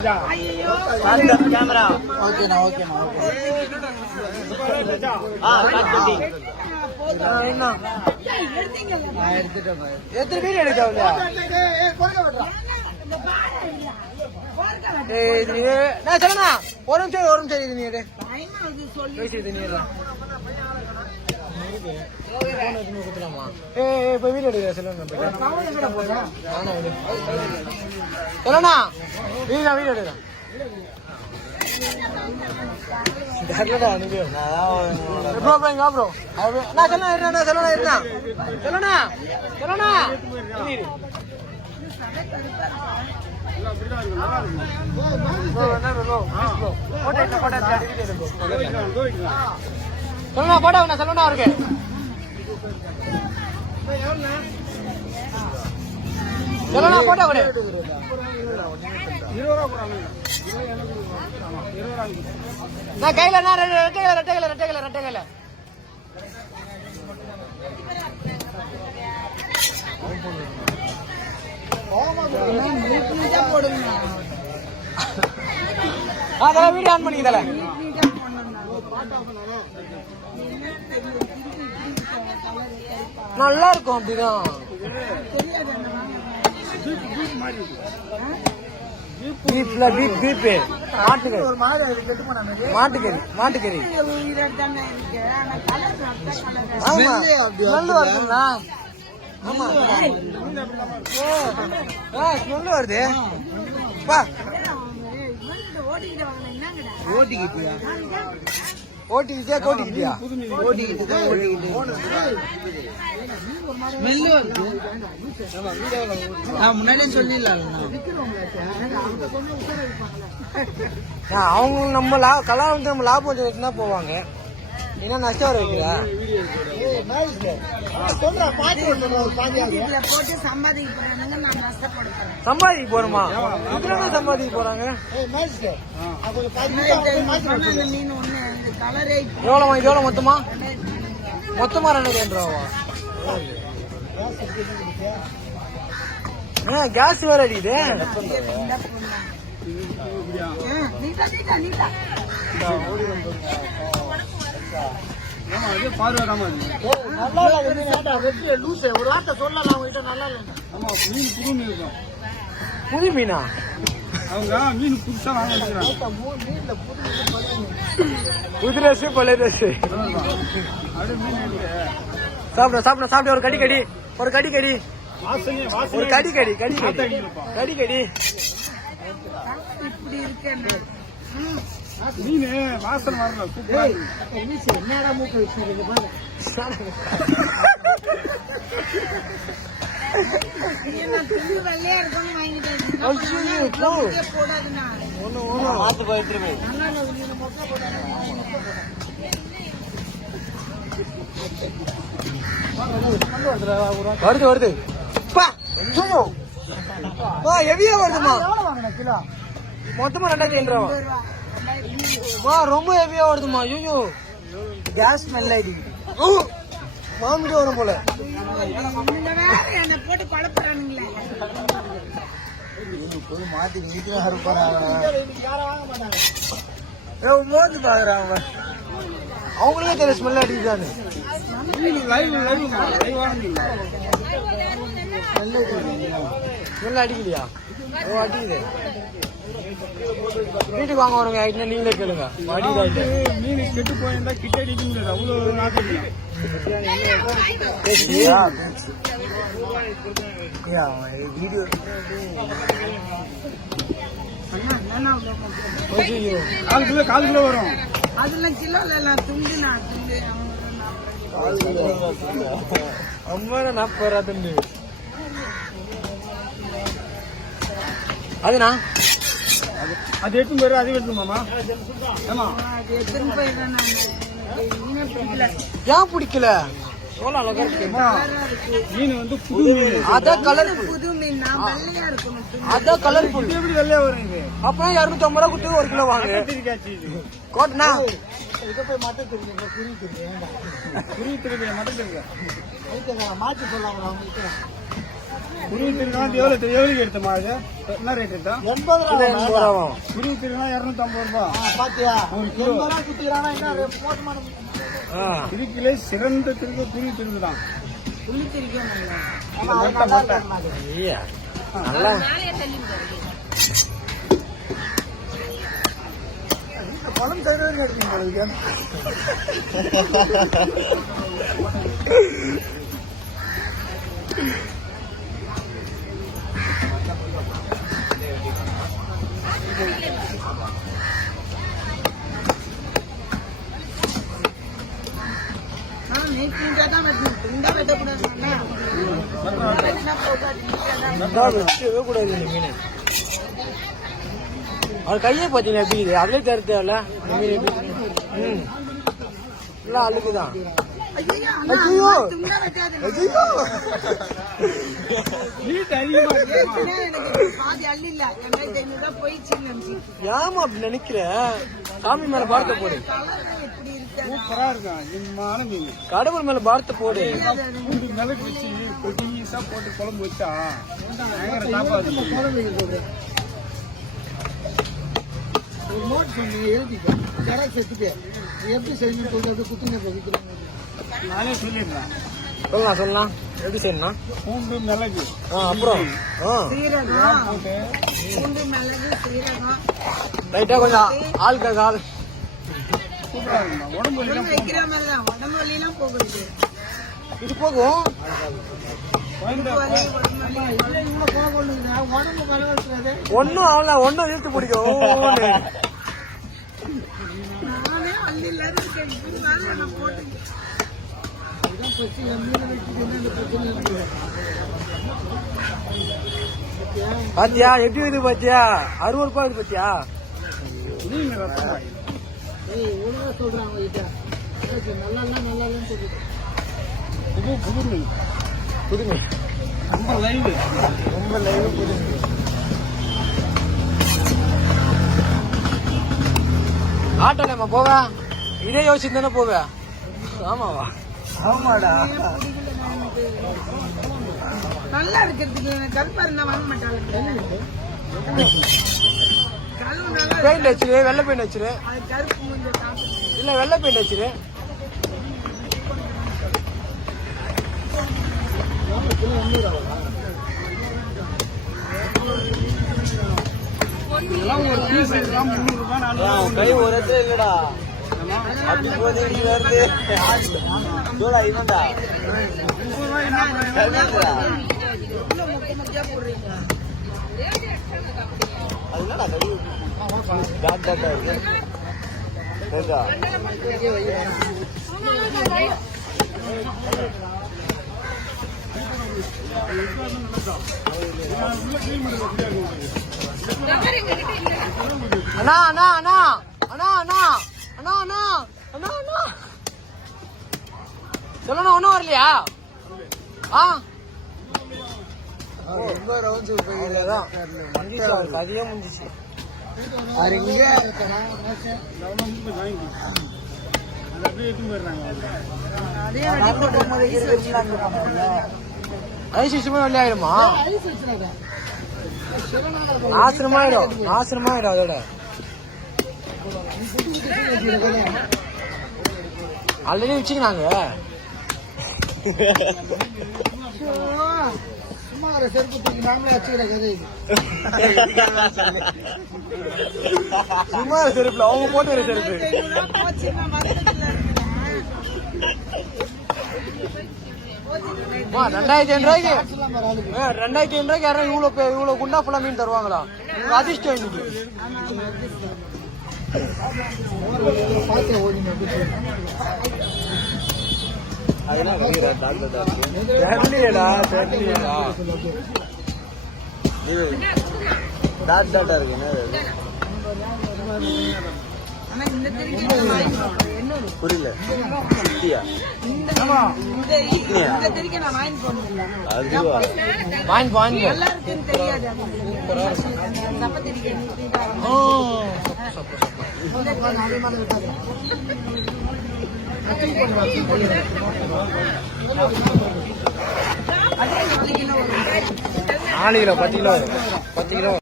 Camera ஓகேண்ணா ஓகேண்ணா எடுத்துட்டேன் எத்தனை பேர் எடுக்கலையா நான் சொல்லணா ஒரு நிமிஷம் இது நீ எடு பேசிட்டு நீ இப்ப வீடு எடுக்கிற சொல்லணா வீடு எடுக்கிறேன் போட்டா சொல்லணா இருக்கு சொல்லணா போட்டா கூட நான் கையில ரெட்டை கையில அதெல்லாம் வீடியோ ஆன் பண்ணிக்கல நல்லா இருக்கும் அப்படிதான் மாட்டுக்கறி வருதுங்களா ஆமா ஸ்மெல் வருது ஓட்டிக்கிட்டியா முன்னாடியே சொல்லிடலாம் அவங்க நம்ம கலாம் வந்து நம்ம லாபம் கொஞ்சம் வச்சுன்னா போவாங்க என்ன நஷ்டம் வர வைக்கிறா சம்பாதிக்க போறோமா இதுல சம்பாதிக்க போறாங்க எவ்வளவு மொத்தமா 2 ரூபாவா கேஸ் வேற அடிக்குது புது மீனா அவங்க மீன் புதுசா புது ட்ரெஸ் பழைய ட்ரெஸ் சாப்பிட ஒரு கடி இப்படி இருக்கேன் மீன் வாசனை வரல என்னடா மூக்க வச்சு வருது ஹெவியா வருதுமா மொத்தமா 2500 ரூபா ரொம்ப ஹெவியா வருதுமா ஐயோ கேஸ் ஸ்மெல் ஆயிடுது மாமிட்டு வரும் போல மாத்தி வீட்டுல மோந்து பாக்குறாங்க அவங்களுக்கே தெரியும் ஸ்மெல் அடிக்குதான்னு ஸ்மெல் அடிக்கலையா ஓ அடிக்குது வீட்டுக்கு வாங்க வருங்க நீங்களே கேளுங்க மீன் கெட்டு போயிருந்தா கிட்ட அடிக்க முடியாது அவ்வளவு நாட்டு வீடியோ கால் கிலோ வரும் அதுல கிலோ அம்மா 40 ரூபா தண்டு அதுனா அது எடுத்து போயிரு அது எடுத்துமாமா ஏன் பிடிக்கல எவ்வளவு அழகா இருக்கு மீன் வந்து புது மீன் அதான் கலர்ஃபுல் புது மீன் அதான் கலர்ஃபுல் எப்படி வெள்ளையா வரும் இது அப்ப 250 ரூபா கொடுத்து 1 கிலோ வாங்க கோட்னா இத போய் மட்டன் தெரியுங்க குறி தெரியுங்க மட்டன் தெரியுங்க மாத்தி சொல்லாங்க அவங்க எவ்வளவு எடுத்தமா அது என்ன ரேட் எடுத்தா 80 ரூபா. குருவி 250 ரூபா. பாத்தியா 80 ரூபா குத்திரானா என்ன போதுமான. திருக்கிலே சிறந்த திருக்கு குருவி திருக்குதான். குருவி திரிக்கும் நல்லா பழம் தருவாங்க எடுத்தீங்க. அவர் கையை பார்த்தீங்க எப்படி இது அதுல தர தேவையில்ல அழுக்குதான். ஐயோ ஏமா அப்படி நினைக்கிற? சாமி மேல பாரத்தை போடு. கடவுள் மேல பாரத்தை போடு. போட்டு குழம்பு வச்சா எப்படி செய்யணும் சொல்றது குத்துங்க. நானே சொல்லிடுறேன். சொல்லலாம் எப்படி செய்யணும்? பூண்டு மிளகு அப்புறம் லைட்டா கொஞ்சம் ஆல்கஹால் உடம்பு இது போகும். ஒன்னும் அவள ஒன்னும் இழுத்து பிடிக்கும். பாத்தியா எப்படி இருக்கு? பாத்தியா 60 ரூபாய் இருக்கு. பாத்தியா சொல்றாங்க நல்லா புதுமை ரொம்ப லைவ் புதுமை. ஆட்டோல போவ இதே யோசிச்சு தானே போவ. ஆமாவா? ஆமாடா நல்லா இருக்கிறதுக்கு கருப்பா இருந்தா வாங்க மாட்டாங்க. பெயிண்ட் வச்சிரு, வெள்ளை பெயிண்ட் வச்சிரு. இல்ல வெள்ளை பெயிண்ட் வச்சிரு. கை ஒரு இடத்துல இல்லடா. அப்படி போதே வருது. அண்ணா அண்ணா அண்ணா அண்ணா அண்ணா அண்ணா அண்ணா அண்ணா அண்ணா சொல்லணும். ஒன்னும் வரலையா? ரொம்ப ரவுண்ட்ஸ் கதையே முடிஞ்சிச்சு. ஐஸ் விஷயமா வெளியே ஆயிடுமா? நாசனமாயிடும் அதோட. ஆல்ரெடி வச்சுக்கிறாங்க. சும்மா செருப்பு நாங்களே வச்சுக்கிறேன். சும்மா செருப்புல அவங்க போட்டு வர செருப்பு 2500 ரூபாய்க்கு. 2500 ரூபாய்க்கு யாரும் இவ்வளவு குண்டா ஃபுல்லா மீன் தருவாங்களா? அதிர்ஷ்டம் இன்னைக்கு. புரியல. வாங்கி அதே 4 கிலோ வரும் 4 கிலோ 10 கிலோ 10 கிலோ